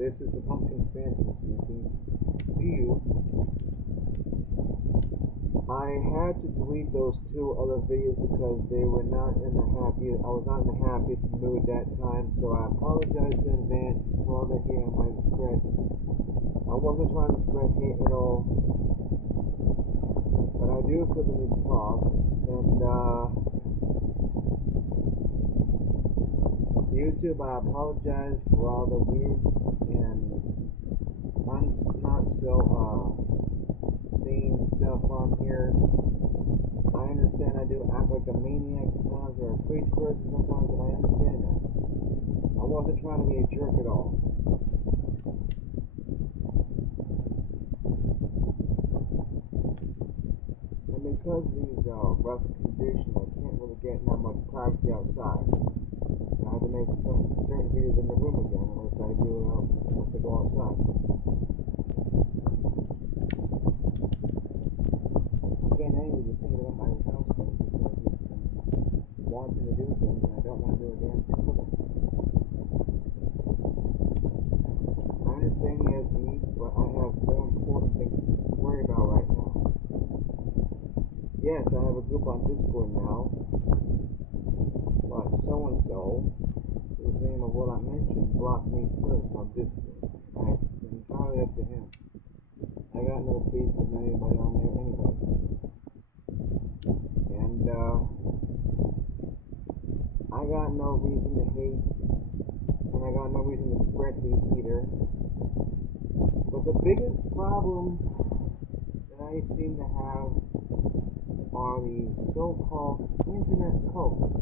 This is the Pumpkin Phantom speaking to you. I had to delete those two other videos because they were not in the happiest. I was not in the happiest mood that time, so I apologize in advance for all the hate I might have spread. I wasn't trying to spread hate at all, but I do feel the need to talk. And YouTube, I apologize for all the weird and not so sane stuff on here. I understand I do act like a maniac sometimes or a crazy person sometimes, and I understand that. I wasn't trying to be a jerk at all. And because of these rough conditions, I can't really get that much privacy outside. And I have to make some certain videos in the room again unless I go outside. Again, anyway, just thinking about my housemates because he's wanting to do things and I don't want to do a damn thing with him. I understand he has needs, but I have more important things to worry about right now. Yes, I have a group on Discord now, but so-and-so, whose name I will not mention, blocked me first on Discord. It's entirely up to him. I got no beef with anybody on there anyway. And I got no reason to hate, and I got no reason to spread hate either. But the biggest problem that I seem to have are these so-called internet cults.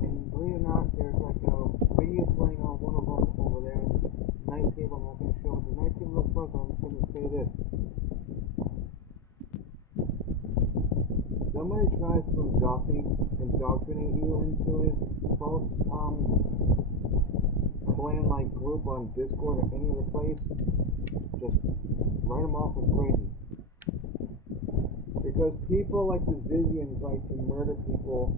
And believe it or not, there's like a video playing on one of them over there in the night table. I'm not going to show what the night table looks like, but I'm just going to say this. Somebody tries to indoctrinate you into a false clan-like group on Discord or any other place, just write them off as crazy. Because people like the Zizians like to murder people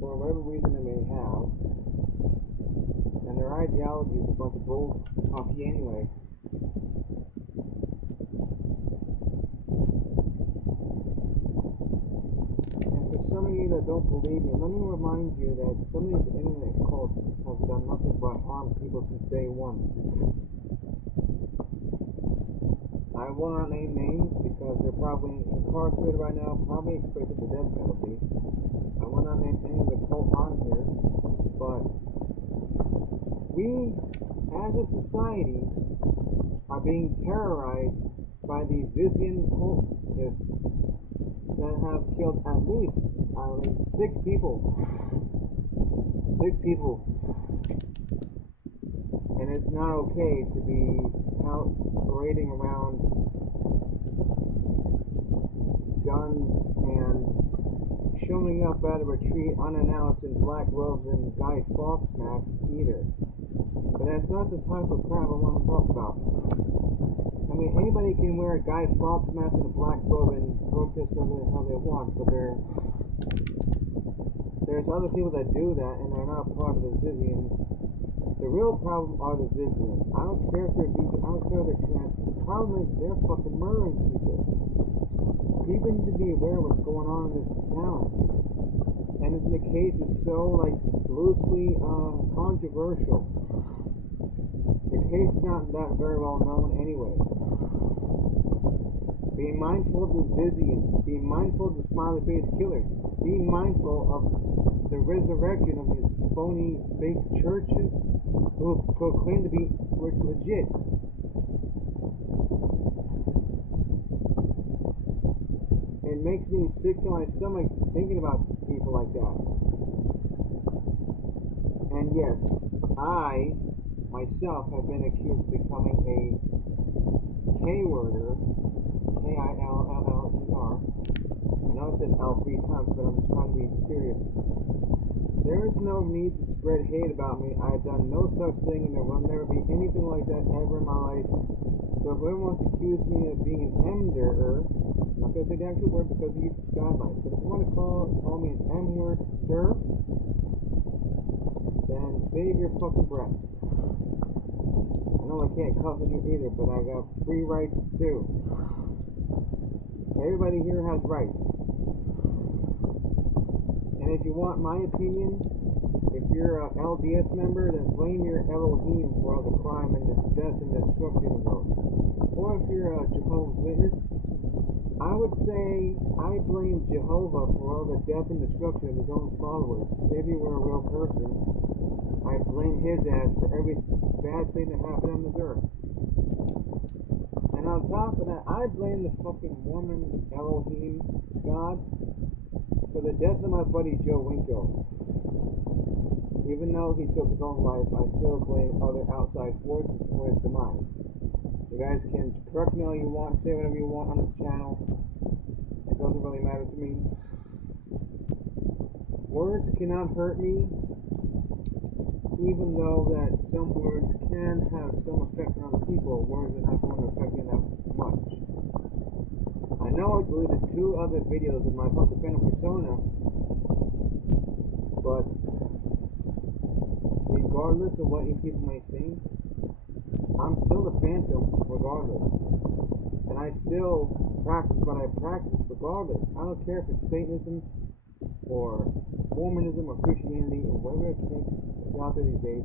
for whatever reason they may have, and their ideology is a bunch of bull hockey anyway. And for some of you that don't believe me, let me remind you that some of these internet cults have done nothing but harm people since day one. I will not name names because they're probably incarcerated right now, probably expected the death penalty. I will not name any of the cult on here, but we, as a society, are being terrorized by these Zizian cultists that have killed at least 6 people. 6 people. And it's not okay to be out parading around guns and showing up at a retreat unannounced in black robes and Guy Fawkes mask either. But that's not the type of crap I want to talk about. I mean, anybody can wear a Guy Fawkes mask and a black robe and protest whatever the hell they want, but there's other people that do that and they're not part of the Zizians. The real problem are the Zizians. I don't care if they're vegan, I don't care if they're trans. The problem is they're fucking murdering people. People need to be aware of what's going on in these towns. And the case is so loosely controversial. The case is not that very well known anyway. Be mindful of the Zizians. Be mindful of the smiley face killers. Be mindful of the resurrection of these phony fake churches who proclaim to be legit. It makes me sick to my stomach just thinking about people like that. And yes, I myself have been accused of becoming a K-worder, K-I-L-L-L-E-R. I know I said L 3 times, but I'm just trying to be serious. There is no need to spread hate about me. I have done no such thing, and there will never be anything like that ever in my life. So if whoever wants to accuse me of being an M-der, I'm not going to say the actual word because of YouTube guidelines, but if you want to call me an M-word-der, then save your fucking breath. And know I can't cuss on here either, but I got free rights too. Everybody here has rights. And if you want my opinion, if you're an LDS member, then blame your Elohim for all the crime and the death and destruction in the world. Or if you're a Jehovah's Witness, I would say I blame Jehovah for all the death and destruction of his own followers. If he were a real person, I'd blame his ass for every bad thing that happened on this earth. And on top of that, I blame the fucking Mormon Elohim God for the death of my buddy Joe Winko. Even though he took his own life, I still blame other outside forces for his demise. You guys can correct me all you want, say whatever you want on this channel. It doesn't really matter to me. Words cannot hurt me, even though that some words can have some effect on other people. Words are not going to affect me that much. I know I deleted 2 other videos of my Punk Phantom persona, but regardless of what you people may think, I'm still the Phantom regardless. And I still practice what I practice regardless. I don't care if it's Satanism or Mormonism or Christianity or whatever is out there these days.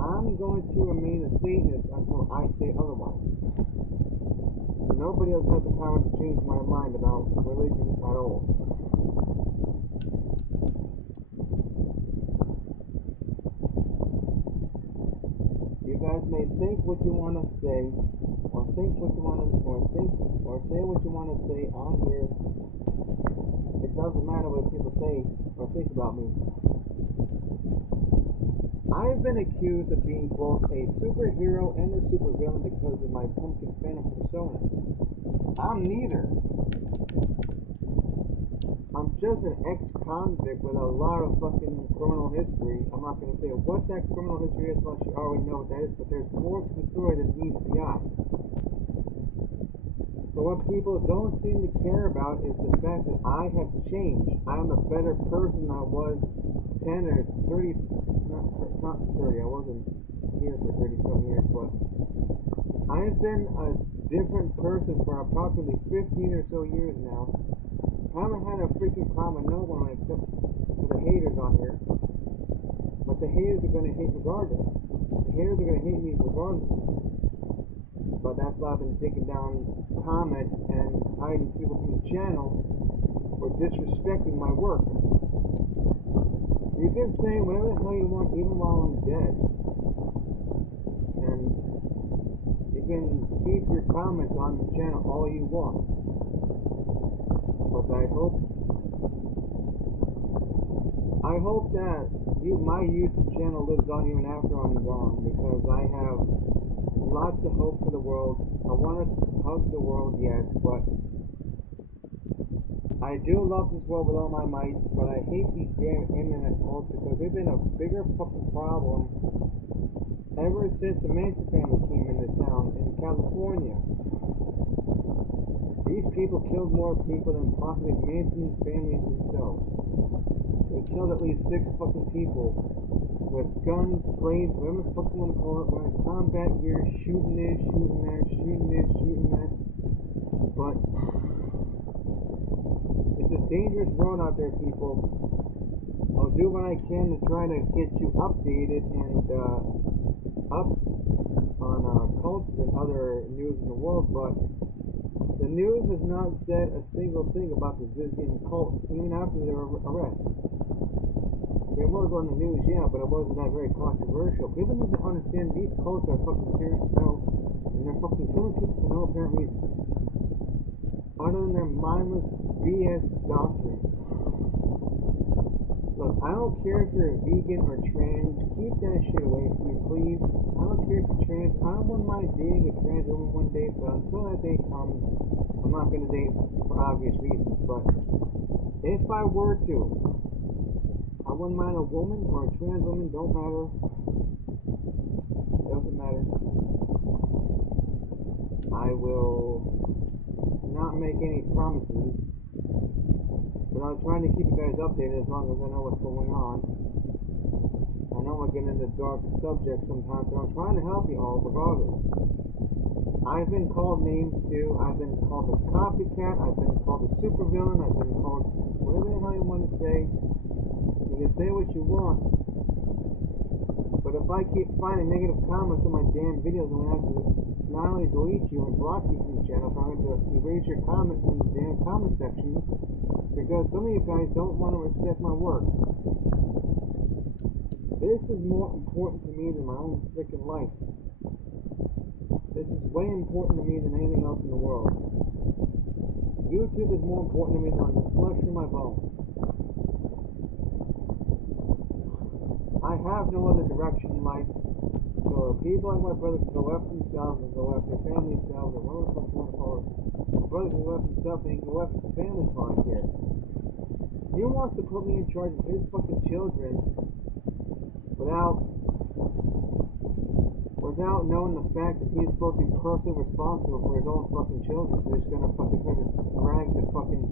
I'm going to remain a Satanist until I say otherwise. Nobody else has the power to change my mind about religion at all. You guys may think what you want to say, or think what you want to, or say what you want to say on here. It doesn't matter what people say or think about me. I've been accused of being both a superhero and a supervillain because of my Pumpkin Phantom persona. I'm neither. I'm just an ex-convict with a lot of fucking criminal history. I'm not going to say what that criminal history is unless you already know what that is, but there's more to the story than meets the eye. But what people don't seem to care about is the fact that I have changed. I'm a better person than I was 10 or 30, not 30, I wasn't here for 30-some years, but I've been a different person for approximately 15 or so years now. I haven't had a freaking problem with no one except for the haters on here. But the haters are going to hate regardless. The haters are going to hate me regardless. But that's why I've been taking down comments and hiding people from the channel for disrespecting my work. You can say whatever the hell you want even while I'm dead. And you can keep your comments on the channel all you want. But I hope that my YouTube channel lives on even after I'm gone, because I have lots of hope for the world. I want to hug the world, yes, but I do love this world with all my might, but I hate these damn internet cults because they've been a bigger fucking problem ever since the Manson family came into town in California. These people killed more people than possibly Manson's families themselves. They killed at least 6 fucking people with guns, blades, whatever the fuck you want to call it, wearing combat gear, shooting this, shooting that, shooting this, shooting that. But it's a dangerous world out there, people. I'll do what I can to try to get you updated and up on cults and other news in the world, but the news has not said a single thing about the Zizian cults, even after their arrest. It was on the news, yeah, but it wasn't that very controversial. People need to understand these cults are fucking serious as hell, and they're fucking killing people for no apparent reason, other than their mindless BS doctrine. Look, I don't care if you're a vegan or trans, keep that shit away from me, please. I don't care if you're trans. I don't want my dating a trans woman one day, but until that day comes, I'm not going to date for obvious reasons. But if I were to, I wouldn't mind a woman or a trans woman, don't matter. Doesn't matter. I will not make any promises, but I'm trying to keep you guys updated as long as I know what's going on. I know I get into dark subjects sometimes, but I'm trying to help you all regardless. I've been called names too. I've been called a copycat. I've been called a supervillain. I've been called whatever the hell you want to say. You can say what you want. But if I keep finding negative comments on my damn videos, I'm going to have to not only delete you and block you from the channel, but I'm going to erase your comment from the damn comment sections because some of you guys don't want to respect my work. This is more important to me than my own freaking life. This is way important to me than anything else in the world. YouTube is more important to me than the flesh in my bones. I have no other direction in life. So people like my brother can go after themselves and go after their family themselves or whatever the fuck you want to call it. My brother can go after himself and he can go after his family fine here. He wants to put me in charge of his fucking children without knowing the fact that he's supposed to be personally responsible for his own fucking children. So he's gonna fucking try to drag the fucking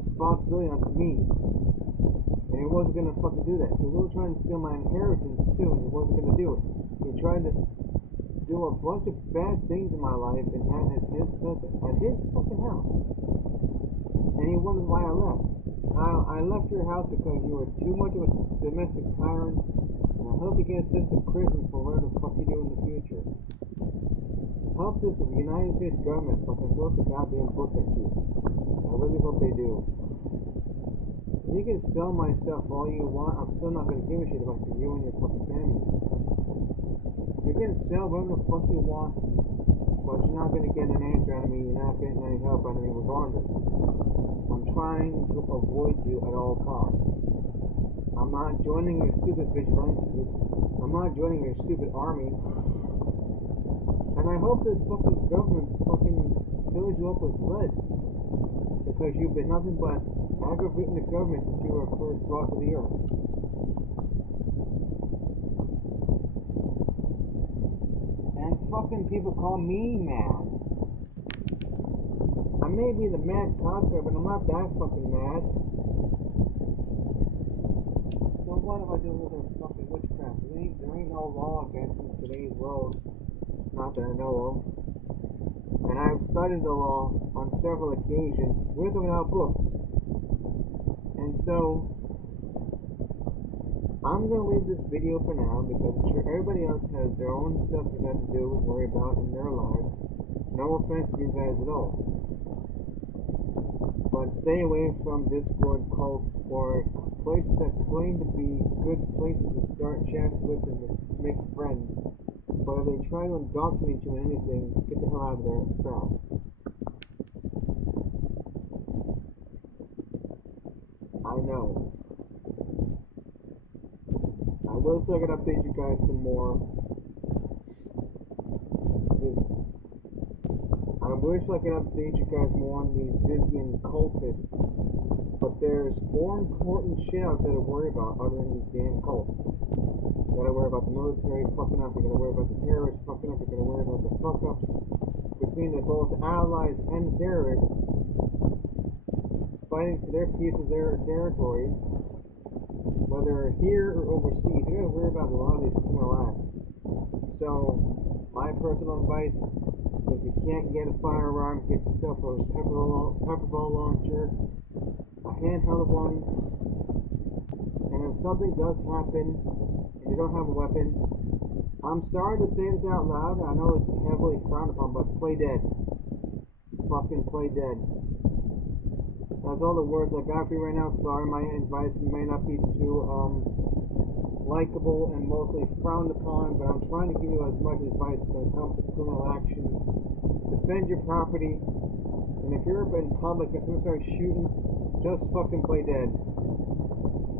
responsibility onto me. And he wasn't gonna fucking do that. He was trying to steal my inheritance too, and he wasn't gonna do it. He tried to do a bunch of bad things in my life and at his fucking house. And he wonders why I left. Kyle, I left your house because you were too much of a domestic tyrant. I hope you get sent to prison for whatever the fuck you do in the future. Hope this United States government fucking throws a goddamn book at you. I really hope they do. You can sell my stuff all you want. I'm still not gonna give a shit about you and your fucking family. You can sell whatever the fuck you want, but you're not gonna get an answer out of me. You're not getting any help out of me regardless. I'm trying to avoid you at all costs. I'm not joining your stupid vigilante group. I'm not joining your stupid army. And I hope this fucking government fucking fills you up with lead. Because you've been nothing but aggravating the government since you were first brought to the earth. And fucking people call me mad. I may be the mad cosplayer, but I'm not that fucking mad. So what if I do a little fucking witchcraft? There ain't no law against it in today's world. Not that I know of. And I've studied the law on several occasions, with or without books. And so, I'm going to leave this video for now, because I'm sure everybody else has their own stuff they got to do and worry about in their lives. No offense to you guys at all. But stay away from Discord cults or places that claim to be good places to start chats with and to make friends. But if they try to indoctrinate you in anything, get the hell out of there fast. I know. I wish I could update you guys some more. I wish I could update you guys more on these Zizgian cultists. But there's more important shit out there to worry about other than these damn cults. You gotta worry about the military fucking up, you gotta worry about the terrorists fucking up, you gotta worry about the fuck ups between both allies and the terrorists fighting for their piece of their territory, whether here or overseas. You gotta worry about a lot of these criminal acts. So, my personal advice, if you can't get a firearm, get yourself a pepper ball launcher, a handheld one, and if something does happen and you don't have a weapon, I'm sorry to say this out loud, I know it's heavily frowned upon, but play dead. Fucking play dead. That's all the words I got for you right now. Sorry, my advice may not be too likable and mostly frowned upon, but I'm trying to give you as much advice when it comes to criminal actions. Defend your property, and if you're in public and someone starts shooting, just fucking play dead.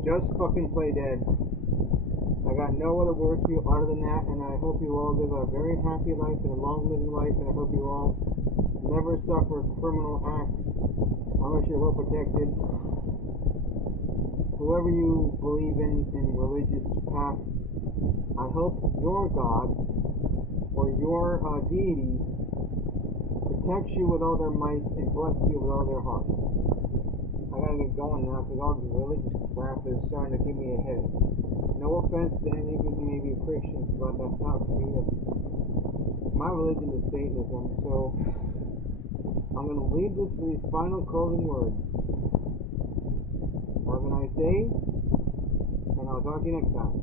Just fucking play dead. I got no other words for you other than that, and I hope you all live a very happy life and a long living life, and I hope you all never suffer criminal acts unless you're well protected. Whoever you believe in religious paths, I hope your God or your deity protects you with all their might and bless you with all their hearts. I gotta get going now because all this religious crap is starting to give me a headache. No offense to any of you who may be Christians, but that's not for me. My religion is Satanism, so I'm going to leave this for these final closing words. Have a nice day, and I'll talk to you next time.